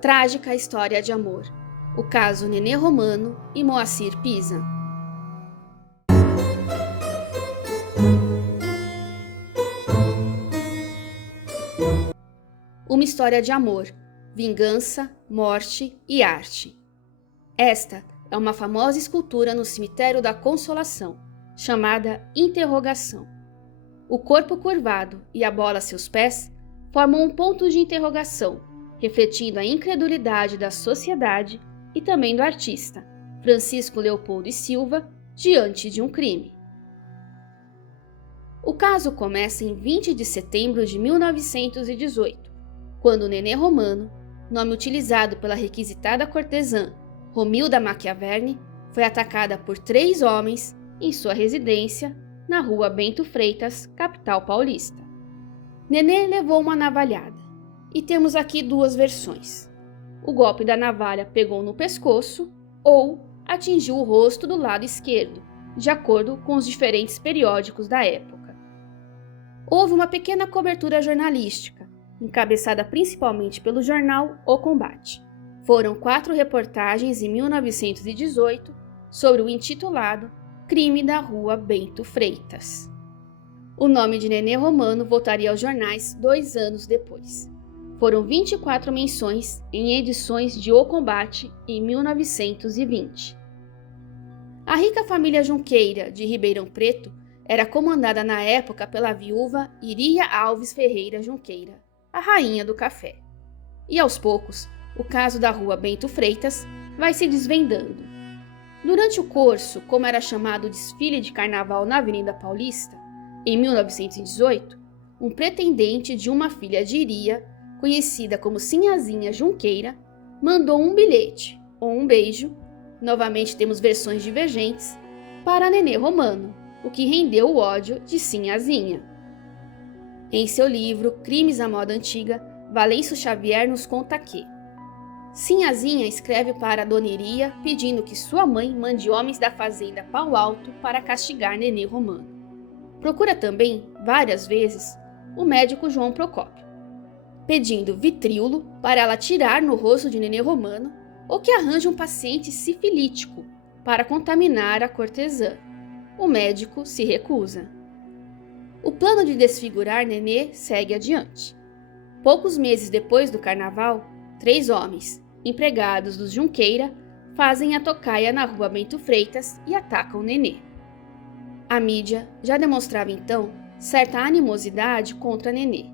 Trágica história de amor. O caso Nenê Romano e Moacir Pisa. Uma história de amor, vingança, morte e arte. Esta é uma famosa escultura no cemitério da Consolação, chamada Interrogação. O corpo curvado e a bola a seus pés formam um ponto de interrogação, refletindo a incredulidade da sociedade e também do artista, Francisco Leopoldo e Silva, diante de um crime. O caso começa em 20 de setembro de 1918, quando Nenê Romano, nome utilizado pela requisitada cortesã Romilda Machiavelli, foi atacada por 3 homens em sua residência na rua Bento Freitas, capital paulista. Nenê levou uma navalhada, e temos aqui 2 versões. O golpe da navalha pegou no pescoço ou atingiu o rosto do lado esquerdo, de acordo com os diferentes periódicos da época. Houve uma pequena cobertura jornalística, encabeçada principalmente pelo jornal O Combate. Foram 4 reportagens em 1918 sobre o intitulado Crime da Rua Bento Freitas. O nome de Nenê Romano voltaria aos jornais 2 anos depois. Foram 24 menções em edições de O Combate em 1920. A rica família Junqueira, de Ribeirão Preto, era comandada na época pela viúva Iria Alves Ferreira Junqueira, a rainha do café. E aos poucos, o caso da Rua Bento Freitas vai se desvendando. Durante o curso, como era chamado o desfile de carnaval na Avenida Paulista, em 1918, um pretendente de uma filha de Iria, conhecida como Sinhazinha Junqueira, mandou um bilhete ou um beijo, novamente temos versões divergentes, para Nenê Romano, o que rendeu o ódio de Sinhazinha. Em seu livro Crimes à Moda Antiga, Valêncio Xavier nos conta que Sinhazinha escreve para Dona Iria pedindo que sua mãe mande homens da fazenda Pau Alto para castigar Nenê Romano. Procura também, várias vezes, o médico João Procópio, pedindo vitríolo para ela tirar no rosto de Nenê Romano ou que arranje um paciente sifilítico para contaminar a cortesã. O médico se recusa. O plano de desfigurar Nenê segue adiante. Poucos meses depois do carnaval, 3 homens, empregados dos Junqueira, fazem a tocaia na Rua Bento Freitas e atacam Nenê. A mídia já demonstrava então certa animosidade contra Nenê.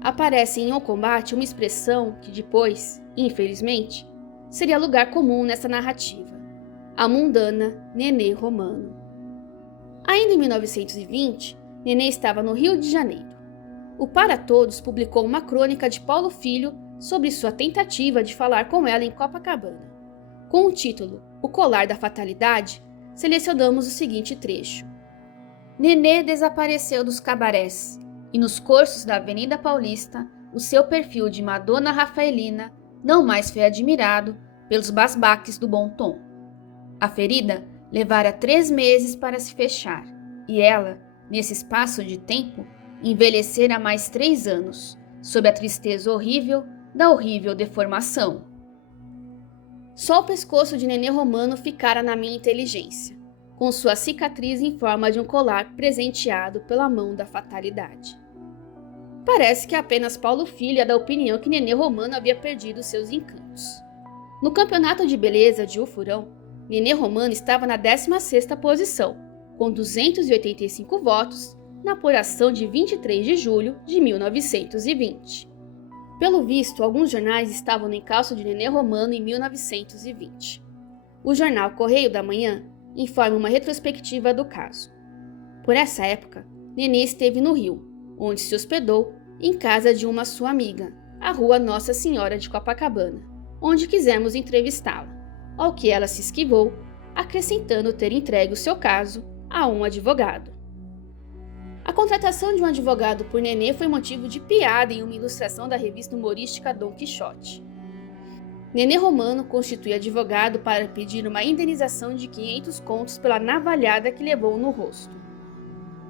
Aparece em O Combate uma expressão que depois, infelizmente, seria lugar comum nessa narrativa: a mundana Nenê Romano. Ainda em 1920, Nenê estava no Rio de Janeiro. O Para Todos publicou uma crônica de Paulo Filho sobre sua tentativa de falar com ela em Copacabana. Com o título O Colar da Fatalidade, selecionamos o seguinte trecho: Nenê desapareceu dos cabarés, e nos cursos da Avenida Paulista, o seu perfil de Madonna Rafaelina não mais foi admirado pelos basbaques do bom tom. A ferida levara 3 meses para se fechar, e ela, nesse espaço de tempo, envelhecera mais 3 anos, sob a tristeza horrível da horrível deformação. Só o pescoço de Nenê Romano ficara na minha inteligência, com sua cicatriz em forma de um colar presenteado pela mão da fatalidade. Parece que apenas Paulo Filho é da opinião que Nenê Romano havia perdido seus encantos. No campeonato de beleza de Ufurão, Nenê Romano estava na 16ª posição, com 285 votos, na apuração de 23 de julho de 1920. Pelo visto, alguns jornais estavam no encalço de Nenê Romano em 1920. O jornal Correio da Manhã informa uma retrospectiva do caso. Por essa época, Nenê esteve no Rio, onde se hospedou em casa de uma sua amiga, a Rua Nossa Senhora de Copacabana, onde quisemos entrevistá-la, ao que ela se esquivou, acrescentando ter entregue o seu caso a um advogado. A contratação de um advogado por Nenê foi motivo de piada em uma ilustração da revista humorística Dom Quixote. Nenê Romano constitui advogado para pedir uma indenização de 500 contos pela navalhada que levou no rosto.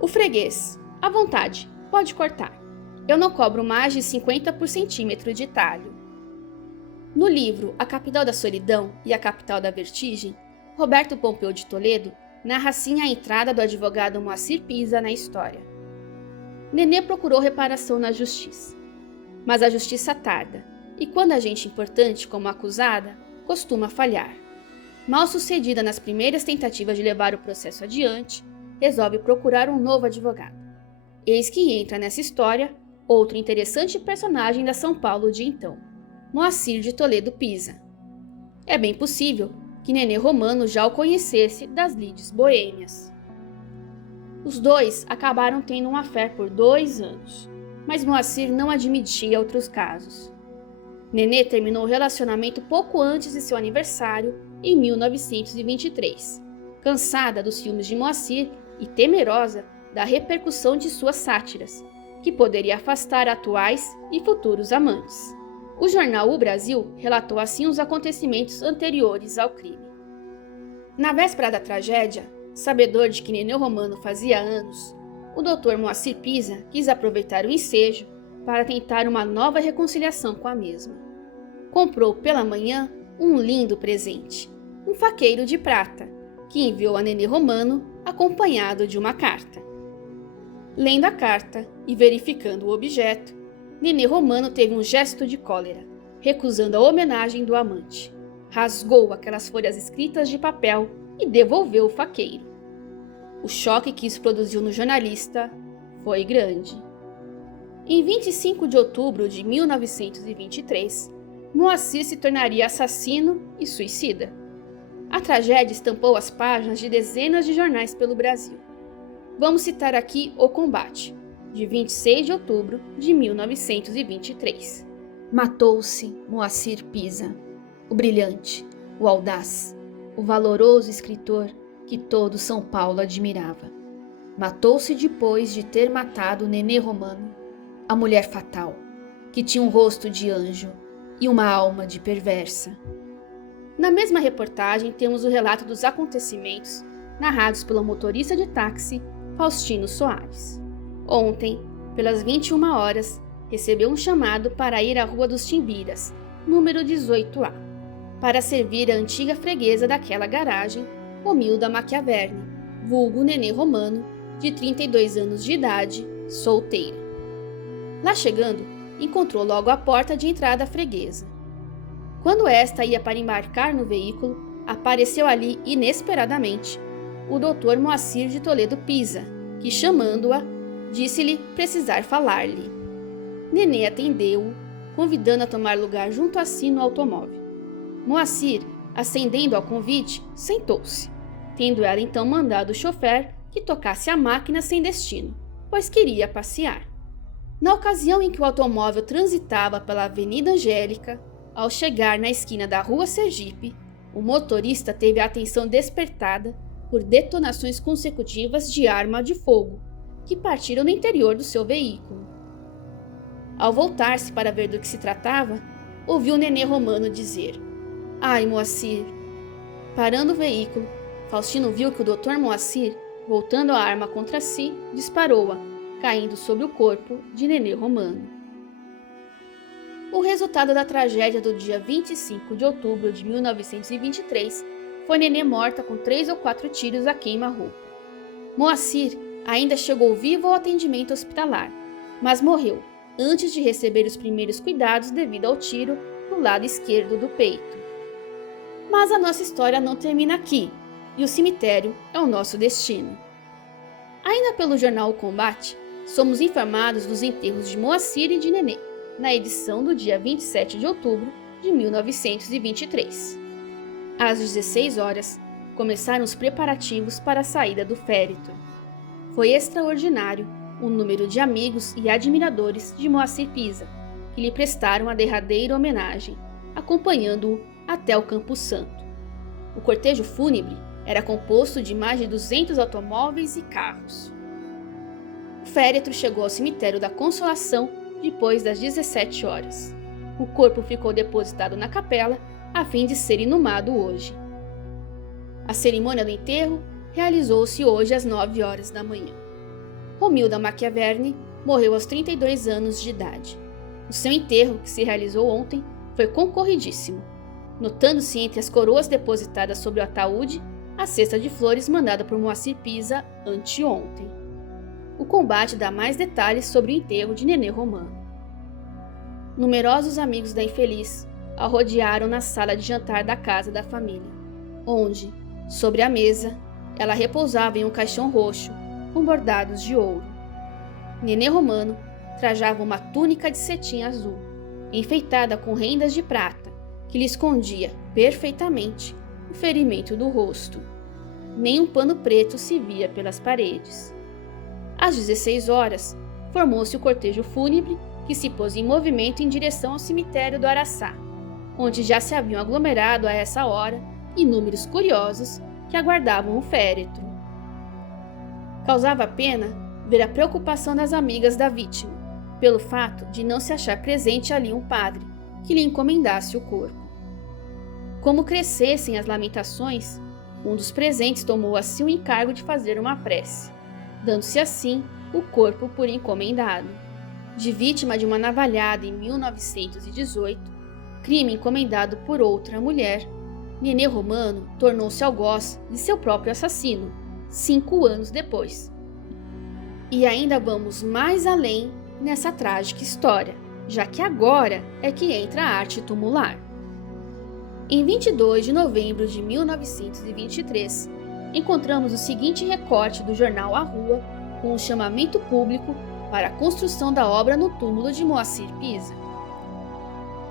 O freguês: à vontade, pode cortar. Eu não cobro mais de 50 por centímetro de talho. No livro A Capital da Solidão e a Capital da Vertigem, Roberto Pompeu de Toledo narra assim a entrada do advogado Moacir Pisa na história. Nenê procurou reparação na justiça, mas a justiça tarda, e quando a gente importante como a acusada, costuma falhar. Mal sucedida nas primeiras tentativas de levar o processo adiante, resolve procurar um novo advogado. Eis que entra nessa história outro interessante personagem da São Paulo de então, Moacir de Toledo Pisa. É bem possível que Nenê Romano já o conhecesse das lides boêmias. Os dois acabaram tendo uma fé por 2 anos, mas Moacir não admitia outros casos. Nenê terminou o relacionamento pouco antes de seu aniversário, em 1923, cansada dos ciúmes de Moacir e temerosa da repercussão de suas sátiras, que poderia afastar atuais e futuros amantes. O jornal O Brasil relatou assim os acontecimentos anteriores ao crime. Na véspera da tragédia, sabedor de que Nenê Romano fazia anos, o Dr. Moacir Pisa quis aproveitar o ensejo para tentar uma nova reconciliação com a mesma. Comprou pela manhã um lindo presente, um faqueiro de prata, que enviou a Nenê Romano acompanhado de uma carta. Lendo a carta e verificando o objeto, Nenê Romano teve um gesto de cólera, recusando a homenagem do amante. Rasgou aquelas folhas escritas de papel e devolveu o faqueiro. O choque que isso produziu no jornalista foi grande. Em 25 de outubro de 1923, Moacir se tornaria assassino e suicida. A tragédia estampou as páginas de dezenas de jornais pelo Brasil. Vamos citar aqui O Combate, de 26 de outubro de 1923. Matou-se Moacir Pisa, o brilhante, o audaz, o valoroso escritor que todo São Paulo admirava. Matou-se depois de ter matado Nenê Romano, a mulher fatal, que tinha um rosto de anjo e uma alma de perversa. Na mesma reportagem temos o relato dos acontecimentos narrados pelo motorista de táxi Faustino Soares. Ontem, pelas 21 horas, recebeu um chamado para ir à Rua dos Timbiras, número 18A, para servir a antiga freguesa daquela garagem, Romilda Machiavelli, vulgo Nenê Romano, de 32 anos de idade, solteira. Lá chegando, encontrou logo a porta de entrada à freguesa. Quando esta ia para embarcar no veículo, apareceu ali inesperadamente o Dr. Moacir de Toledo Pisa, que, chamando-a, disse-lhe precisar falar-lhe. Nenê atendeu-o, convidando a tomar lugar junto a si no automóvel. Moacir, acendendo ao convite, sentou-se, tendo ela então mandado o chofer que tocasse a máquina sem destino, pois queria passear. Na ocasião em que o automóvel transitava pela Avenida Angélica, ao chegar na esquina da Rua Sergipe, o motorista teve a atenção despertada por detonações consecutivas de arma de fogo, que partiram do interior do seu veículo. Ao voltar-se para ver do que se tratava, ouviu Nenê Romano dizer: "Ai, Moacir!" Parando o veículo, Faustino viu que o Dr. Moacir, voltando a arma contra si, disparou-a, caindo sobre o corpo de Nenê Romano. O resultado da tragédia do dia 25 de outubro de 1923 foi Nenê morta com 3 ou 4 tiros a queima-roupa. Moacir ainda chegou vivo ao atendimento hospitalar, mas morreu antes de receber os primeiros cuidados devido ao tiro no lado esquerdo do peito. Mas a nossa história não termina aqui, e o cemitério é o nosso destino. Ainda pelo jornal O Combate, somos informados dos enterros de Moacir e de Nenê, na edição do dia 27 de outubro de 1923. Às 16 horas, começaram os preparativos para a saída do féretro. Foi extraordinário o número de amigos e admiradores de Moacir Pisa, que lhe prestaram a derradeira homenagem, acompanhando-o até o Campo Santo. O cortejo fúnebre era composto de mais de 200 automóveis e carros. O féretro chegou ao cemitério da Consolação depois das 17 horas. O corpo ficou depositado na capela a fim de ser inumado hoje. A cerimônia do enterro realizou-se hoje às 9 horas da manhã. Romilda Machiavelli morreu aos 32 anos de idade. O seu enterro, que se realizou ontem, foi concorridíssimo, notando-se entre as coroas depositadas sobre o ataúde a cesta de flores mandada por Moacir Pisa anteontem. O combate dá mais detalhes sobre o enterro de Nenê Romano. Numerosos amigos da infeliz a rodearam na sala de jantar da casa da família, onde, sobre a mesa, ela repousava em um caixão roxo com bordados de ouro. Nenê Romano trajava uma túnica de cetim azul, enfeitada com rendas de prata, que lhe escondia perfeitamente o ferimento do rosto. Nem um pano preto se via pelas paredes. Às 16 horas, formou-se o cortejo fúnebre que se pôs em movimento em direção ao cemitério do Araçá, onde já se haviam aglomerado a essa hora inúmeros curiosos que aguardavam o féretro. Causava pena ver a preocupação das amigas da vítima, pelo fato de não se achar presente ali um padre que lhe encomendasse o corpo. Como crescessem as lamentações, um dos presentes tomou a si o encargo de fazer uma prece, dando-se assim o corpo por encomendado. De vítima de uma navalhada em 1918, crime encomendado por outra mulher, Nenê Romano tornou-se algoz de seu próprio assassino, 5 anos depois. E ainda vamos mais além nessa trágica história, já que agora é que entra a arte tumular. Em 22 de novembro de 1923, encontramos o seguinte recorte do jornal A Rua com o chamamento público para a construção da obra no túmulo de Moacir Pisa.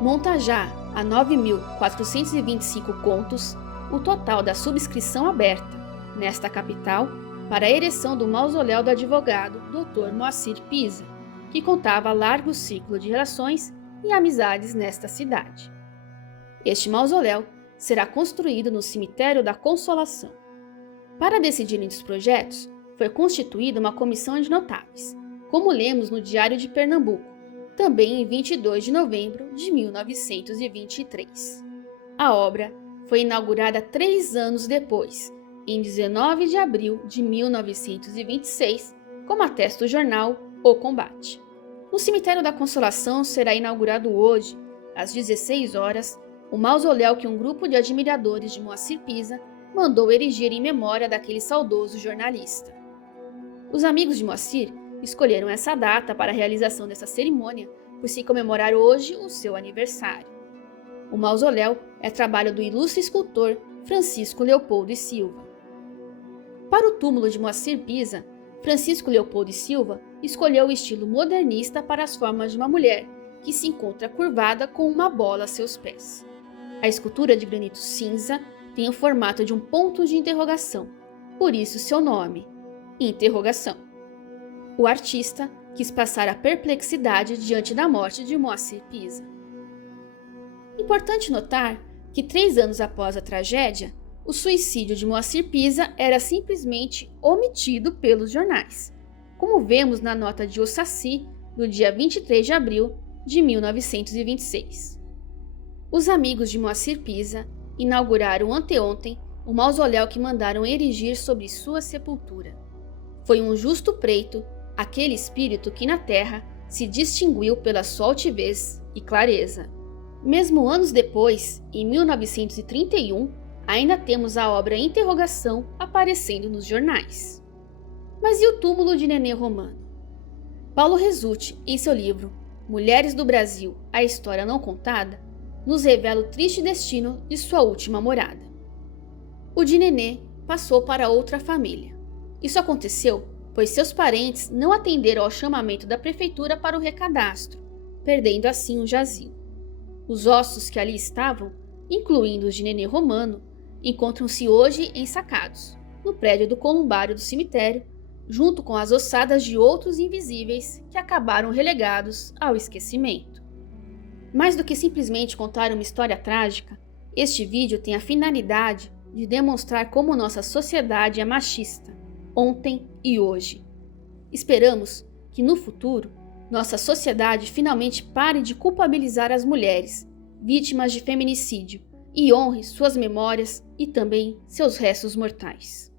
Monta já a 9.425 contos o total da subscrição aberta, nesta capital, para a ereção do mausoléu do advogado Dr. Moacir Pisa, que contava largo ciclo de relações e amizades nesta cidade. Este mausoléu será construído no Cemitério da Consolação. Para decidirem dos projetos, foi constituída uma comissão de notáveis, como lemos no Diário de Pernambuco, também em 22 de novembro de 1923. A obra foi inaugurada 3 anos depois, em 19 de abril de 1926, como atesta o jornal O Combate. No Cemitério da Consolação será inaugurado hoje, às 16 horas, o mausoléu que um grupo de admiradores de Moacir Pisa mandou erigir em memória daquele saudoso jornalista. Os amigos de Moacir escolheram essa data para a realização dessa cerimônia por se comemorar hoje o seu aniversário. O mausoléu é trabalho do ilustre escultor Francisco Leopoldo e Silva. Para o túmulo de Moacir Pisa, Francisco Leopoldo e Silva escolheu o estilo modernista para as formas de uma mulher que se encontra curvada com uma bola a seus pés. A escultura de granito cinza tem o formato de um ponto de interrogação, por isso seu nome, interrogação. O artista quis passar a perplexidade diante da morte de Moacir Pisa. Importante notar que 3 anos após a tragédia, o suicídio de Moacir Pisa era simplesmente omitido pelos jornais, como vemos na nota de O Saci, do dia 23 de abril de 1926. Os amigos de Moacir Pisa inauguraram anteontem o mausoléu que mandaram erigir sobre sua sepultura. Foi um justo preito, aquele espírito que na terra se distinguiu pela sua altivez e clareza. Mesmo anos depois, em 1931, ainda temos a obra Interrogação aparecendo nos jornais. Mas e o túmulo de Nenê Romano? Paulo Resulti, em seu livro Mulheres do Brasil, a História Não Contada, nos revela o triste destino de sua última morada. O de Nenê passou para outra família. Isso aconteceu pois seus parentes não atenderam ao chamamento da prefeitura para o recadastro, perdendo assim o jazigo. Os ossos que ali estavam, incluindo os de Nenê Romano, encontram-se hoje ensacados, no prédio do columbário do cemitério, junto com as ossadas de outros invisíveis que acabaram relegados ao esquecimento. Mais do que simplesmente contar uma história trágica, este vídeo tem a finalidade de demonstrar como nossa sociedade é machista, ontem e hoje. Esperamos que no futuro, nossa sociedade finalmente pare de culpabilizar as mulheres, vítimas de feminicídio, e honre suas memórias e também seus restos mortais.